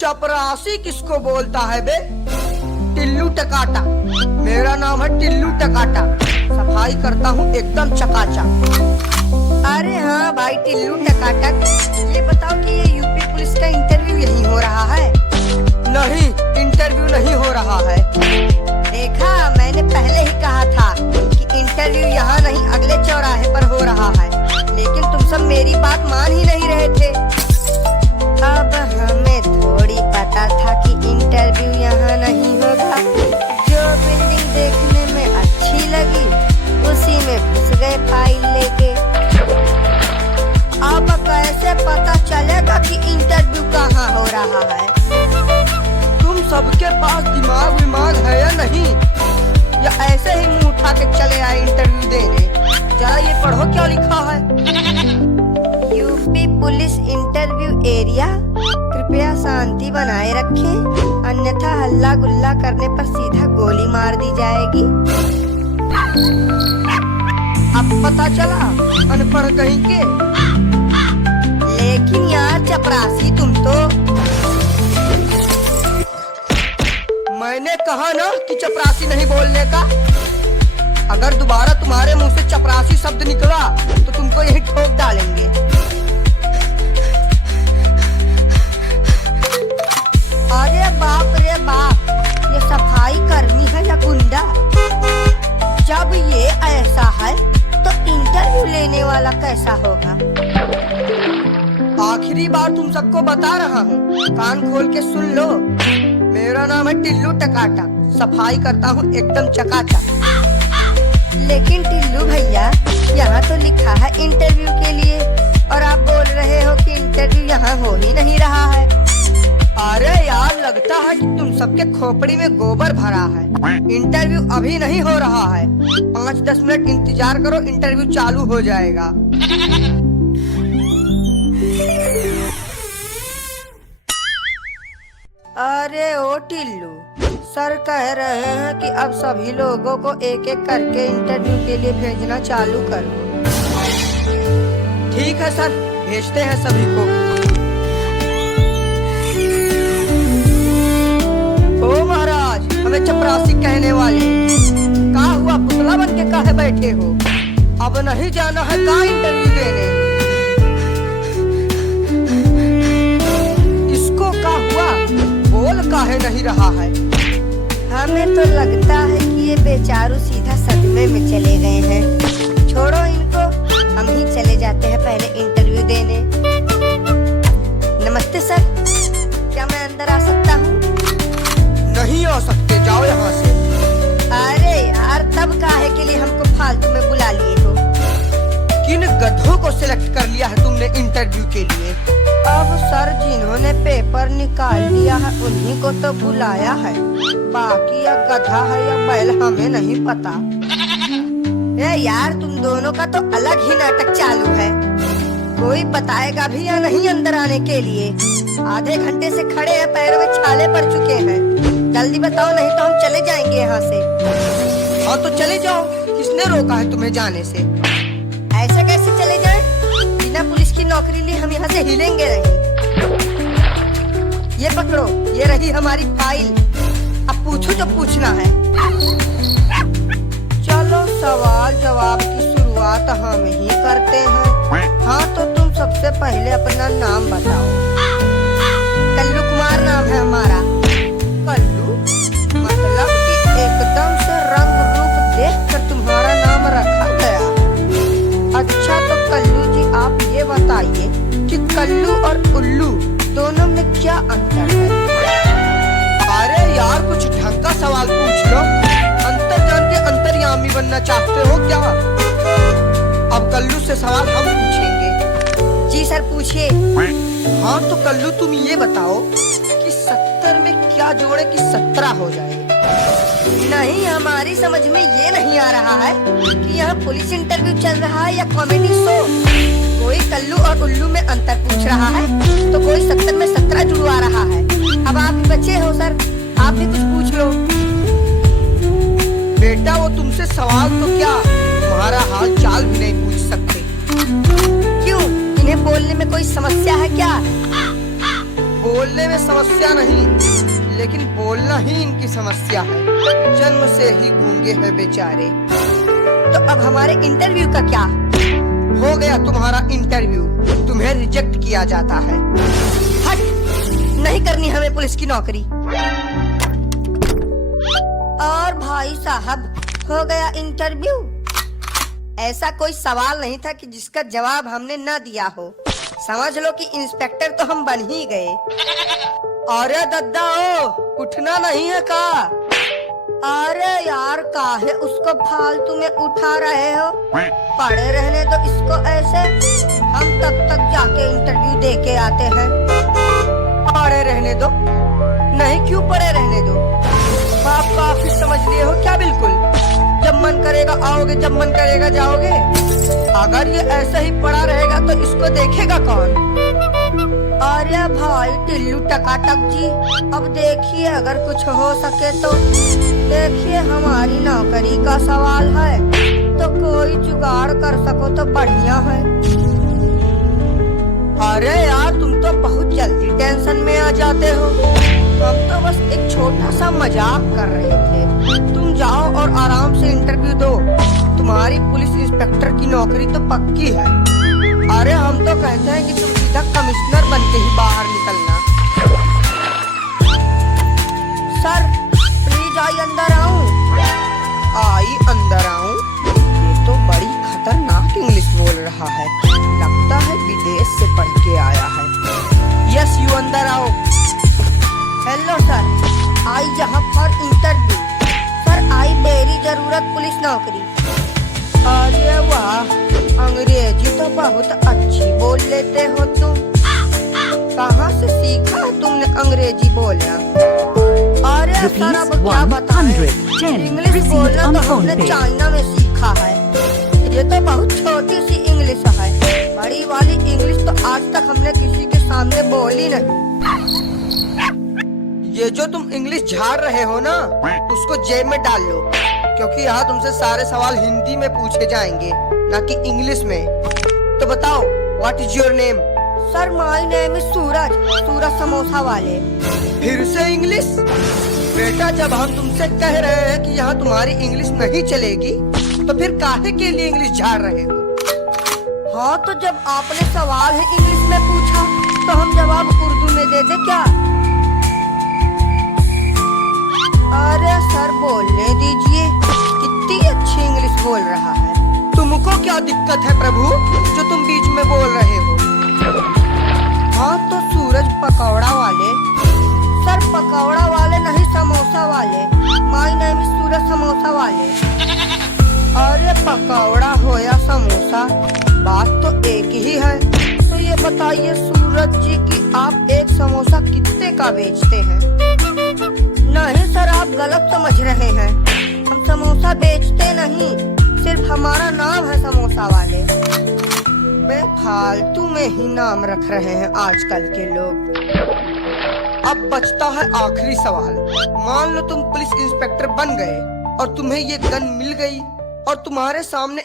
चपरासी किसको बोलता है बे? टिल्लू टकाटा। मेरा नाम है टिल्लू टकाटा। सफाई करता हूँ एकदम चकाचक। अरे हाँ भाई टिल्लू टकाटक, ये बताओ कि ये यूपी पुलिस का इंटरव्यू यहीं हो रहा है? नहीं, इंटरव्यू नहीं हो रहा है। देखा, मैंने पहले ही कहा था कि इंटरव्यू यहाँ नहीं अगले चौराहे पर हो रहा है, लेकिन तुम सब मेरी बात मान ही नहीं रहे थे। अब हमें थोड़ी पता था कि इंटरव्यू यहाँ नहीं होगा। जो बिल्डिंग देखने में अच्छी लगी उसी में घुस गए फाइल लेके। अब कैसे पता चलेगा कि इंटरव्यू कहाँ हो रहा है? तुम सबके पास दिमाग विमाग है या नहीं, या ऐसे ही मुंह उठा के चले आए इंटरव्यू देने? जरा ये पढ़ो क्या लिखा है। यूपी पुलिस इंटरव्यू एरिया, कृपया शांति बनाए रखें, अन्यथा हल्ला गुल्ला करने पर सीधा गोली मार दी जाएगी। अब पता चला अनपढ़ कहीं के। लेकिन यार चपरासी तुम तो। मैंने कहा ना कि चपरासी नहीं बोलने का। अगर दोबारा तुम्हारे मुंह से चपरासी शब्द निकला तो तुमको यही ठोक डालेंगे। अरे बाप रे बाप, ये सफाई कर्मी है या गुंडा? जब ये ऐसा है तो इंटरव्यू लेने वाला कैसा होगा? आखिरी बार तुम सबको बता रहा हूँ, कान खोल के सुन लो। मेरा नाम है टिल्लू टकाटा, सफाई करता हूँ एकदम चकाचक। लेकिन टिल्लू भैया, यहाँ तो लिखा है इंटरव्यू के लिए, और आप बोल रहे हो कि इंटरव्यू यहाँ हो ही नहीं रहा है। अरे यार, लगता है कि तुम सबके खोपड़ी में गोबर भरा है। इंटरव्यू अभी नहीं हो रहा है, 5-10 मिनट इंतजार करो, इंटरव्यू चालू हो जाएगा। अरे ओ टिल्लू, सर कह रहे हैं कि अब सभी लोगों को एक एक करके इंटरव्यू के लिए भेजना चालू करो। ठीक है सर, भेजते हैं सभी को। ओ महाराज, हमें चपरासी कहने वाले, कहाँ हुआ पुतला बन के काहे बैठे हो? अब नहीं जाना है कहाँ इंटरव्यू देने? इसको क्या हुआ, बोल काहे नहीं रहा है? हमें तो लगता है कि ये बेचारू सीधा सदमे में चले गए हैं। छोड़ो इनको, हम ही चले जाते हैं पहले इंटरव्यू देने। नमस्ते सर, क्या मैं अंदर आ सकता हूँ? नहीं आ सकते, जाओ यहाँ से। अरे यार, तब काहे के लिए हमको फालतू में बुला लिए हो? किन गधों को सिलेक्ट कर लिया है तुमने इंटरव्यू के लिए? अब सर, जिन्होंने पेपर निकाल लिया है उन्हीं को तो बुलाया है, बाकी या गधा है या बैल हमें नहीं पता। ए यार, तुम दोनों का तो अलग ही नाटक चालू है। कोई बताएगा भी या नहीं अंदर आने के लिए? आधे घंटे से खड़े हैं, पैरों में छाले पड़ चुके हैं। जल्दी बताओ, नहीं तो हम चले जाएंगे यहाँ से। हाँ तो चले जाओ, किसने रोका है तुम्हें जाने से? ऐसे कैसे चले जाएं? बिना पुलिस की नौकरी लिए हम यहाँ से हिलेंगे नहीं। ये पकड़ो, ये रही हमारी फाइल, अब पूछो जो पूछना है। चलो सवाल जवाब की शुरुआत हम ही करते हैं। हाँ तो तुम सबसे पहले अपना नाम बताओ। कल्लू कुमार नाम है हमारा। कल्लू मतलब कि एकदम से रंग रूप देखकर तुम्हारा नाम रखा गया। अच्छा तो कल्लू जी, आप ये बताइए कि कल्लू और उल्लू दोनों में क्या अंतर है? अरे यार, कुछ ढंग का सवाल पूछ लो। अंतर जान के अंतर्यामी बनना चाहते हो क्या? अब कल्लू से सवाल हम पूछेंगे। जी सर, पूछिए। हाँ तो कल्लू, तुम ये बताओ कि 70 में क्या जोड़े कि 17 हो जाए? नहीं, हमारी समझ में ये नहीं आ रहा है कि यहाँ पुलिस इंटरव्यू चल रहा है या कॉमेडी शो। कोई कल्लू और उल्लू में अंतर पूछ रहा है तो कोई 70 में 17 जुड़वा रहा है। अब आप भी बच्चे हो सर, आप भी कुछ पूछ लो। बेटा, वो तुमसे सवाल तो क्या, तुम्हारा हाल चाल भी नहीं पूछ सकते। क्यों, इन्हें बोलने में कोई समस्या है क्या? बोलने में समस्या नहीं, लेकिन बोलना ही इनकी समस्या है। जन्म से ही गूंगे हैं बेचारे। तो अब हमारे इंटरव्यू का क्या? हो गया तुम्हारा इंटरव्यू, तुम्हें रिजेक्ट किया जाता है। हट, नहीं करनी हमें पुलिस की नौकरी। और भाई साहब, हो गया इंटरव्यू। ऐसा कोई सवाल नहीं था कि जिसका जवाब हमने न दिया हो। समझ लो कि इंस्पेक्टर तो हम बन ही गए। अरे दद्दा ओ, उठना नहीं है का? अरे यार, काहे उसको फालतू में उठा रहे हो? पड़े रहने दो इसको ऐसे, हम तब तक जाके इंटरव्यू दे के आते हैं। पड़े रहने दो? नहीं, क्यों पड़े रहने दो? आप काफी समझ लिए हो क्या? बिल्कुल, जब मन करेगा आओगे, जब मन करेगा जाओगे। अगर ये ऐसा ही पड़ा रहेगा तो इसको देखेगा कौन? अरे भाई टिल्लू टकाटक जी, अब देखिए, अगर कुछ हो सके तो देखिए। हमारी नौकरी का सवाल है, तो कोई जुगाड़ कर सको तो बढ़िया है। अरे यार, तुम तो बहुत जल्दी टेंशन में आ जाते हो। हम तो बस एक छोटा सा मजाक कर रहे थे। तुम जाओ और आराम से इंटरव्यू दो। तुम्हारी पुलिस इंस्पेक्टर की नौकरी तो पक्की है। अरे हम तो कहते हैं कि तुम सीधा कमिश्नर बन के ही बाहर निकलना। सर प्लीज आई अंदर आऊं? आई अंदर आऊं? ये तो बड़ी खतरनाक इंग्लिश बोल रहा है। लगता है विदेश से पढ़ के आया है। यस, यू अंदर आओ। हेलो सर, आई यहाँ फॉर इंटरव्यू। सर, आई मेरी जरूरत पुलिस नौकरी। अरे वाह, अंग्रेजी तो बहुत अच्छी बोल लेते हो तुम। कहाँ से सीखा तुमने अंग्रेजी बोलना? अरे सर, अब क्या बताएं, इंग्लिश बोलना तो हमने चाइना में सीखा है। ये तो बहुत छोटी सी इंग्लिश है। बड़ी वाली इंग्लिश तो आज तक हमने किसी के सामने बोली नहीं। ये जो तुम इंग्लिश झाड़ रहे हो ना, उसको जेब में डाल लो, क्योंकि यहाँ तुमसे सारे सवाल हिंदी में पूछे जाएंगे, ना कि इंग्लिश में। तो बताओ, what is your name? Sir, my name is Suraj. Suraj samosa वाले। फिर से इंग्लिश? बेटा, जब हम तुमसे कह रहे हैं कि यहाँ तुम्हारी इंग्लिश नहीं चलेगी, तो फिर काहे के लिए इंग्लिश झाड़ रहे हो? हाँ, तो जब आपने सवाल ही इंग्लिश में पूछा, तो हम जवाब उर्दू में दे दे क्या? अरे सर, बोलने दीजिए, कितनी अच्छी इंग्लिश बोल रहा है। तुमको क्या दिक्कत है प्रभु, जो तुम बीच में बोल रहे हो? हाँ, तो सूरज पकौड़ा वाले। सर, पकौड़ा वाले नहीं, समोसा वाले। माय नेम इज सूरज समोसा वाले। अरे पकौड़ा हो या समोसा, बात तो एक ही है। तो ये बताइए सूरज जी कि आप एक समोसा कितने का बेचते हैं? नहीं सर, आप गलत समझ रहे हैं। हम समोसा बेचते नहीं, सिर्फ हमारा नाम है समोसा वाले। बेफालतू में ही नाम रख रहे हैं आजकल के लोग। अब बचता है आखिरी सवाल। मान लो तुम पुलिस इंस्पेक्टर बन गए और तुम्हें ये गन मिल गई और तुम्हारे सामने